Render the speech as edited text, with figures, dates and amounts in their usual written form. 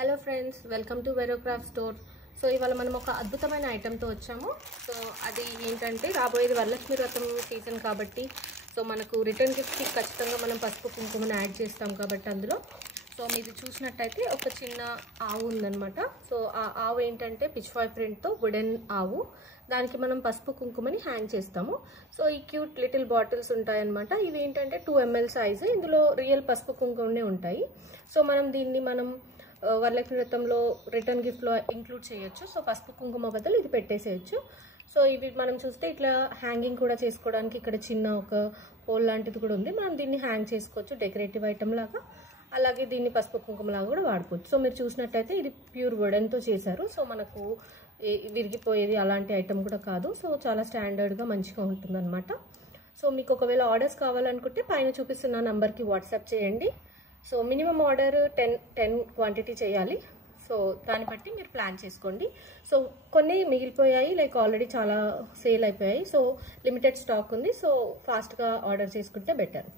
Hello friends, welcome to వెరో craft store. So ఇవాళ మనం ఒక అద్భుతమైన ఐటెంతో వచ్చాము. సో అది ఏంటంటే, రాబోయేది వరలక్ష్మి వ్రతం సీజన్ కాబట్టి సో మనకు రిటర్న్ గిఫ్ట్కి ఖచ్చితంగా మనం పసుపు కుంకుమను యాడ్ చేస్తాం కాబట్టి అందులో సో మీరు చూసినట్టయితే ఒక చిన్న ఆవు ఉందన్నమాట. సో ఆ ఆవు ఏంటంటే పిచ్వాయ్ ప్రింట్తో వుడెన్ ఆవు, దానికి మనం పసుపు కుంకుమని హ్యాంగ్ చేస్తాము. సో ఈ క్యూట్ లిటిల్ బాటిల్స్ ఉంటాయన్నమాట. ఇవి ఏంటంటే 2 ml సైజు, ఇందులో రియల్ పసుపు కుంకుమనే ఉంటాయి. సో దీన్ని మనం వరలక్ష్మి వ్రతంలో రిటర్న్ గిఫ్ట్లో ఇంక్లూడ్ చేయొచ్చు. సో పసుపు కుంకుమ బదులు ఇది పెట్టేసేయచ్చు. సో ఇవి మనం చూస్తే ఇట్లా హ్యాంగింగ్ కూడా చేసుకోవడానికి ఇక్కడ చిన్న ఒక హోల్ లాంటిది కూడా ఉంది. మనం దీన్ని హ్యాంగ్ చేసుకోవచ్చు డెకరేటివ్ ఐటమ్ లాగా. అలాగే దీన్ని పసుపు కుంకుమ లాగా కూడా వాడుకోవచ్చు. సో మీరు చూసినట్టయితే ఇది ప్యూర్ వుడెన్తో చేశారు. సో మనకు విరిగిపోయేది అలాంటి ఐటమ్ కూడా కాదు. సో చాలా స్టాండర్డ్గా మంచిగా ఉంటుందన్నమాట. సో మీకు ఒకవేళ ఆర్డర్స్ కావాలనుకుంటే పైన చూపిస్తున్న నంబర్కి వాట్సాప్ చేయండి. సో మినిమం ఆర్డర్ 10 క్వాంటిటీ చేయాలి. సో దాన్ని బట్టి మీరు ప్లాన్ చేసుకోండి. సో కొన్ని మిగిలిపోయాయి, లైక్ ఆల్రెడీ చాలా సేల్ అయిపోయాయి. సో లిమిటెడ్ స్టాక్ ఉంది. సో ఫాస్ట్గా ఆర్డర్ చేసుకుంటే బెటర్.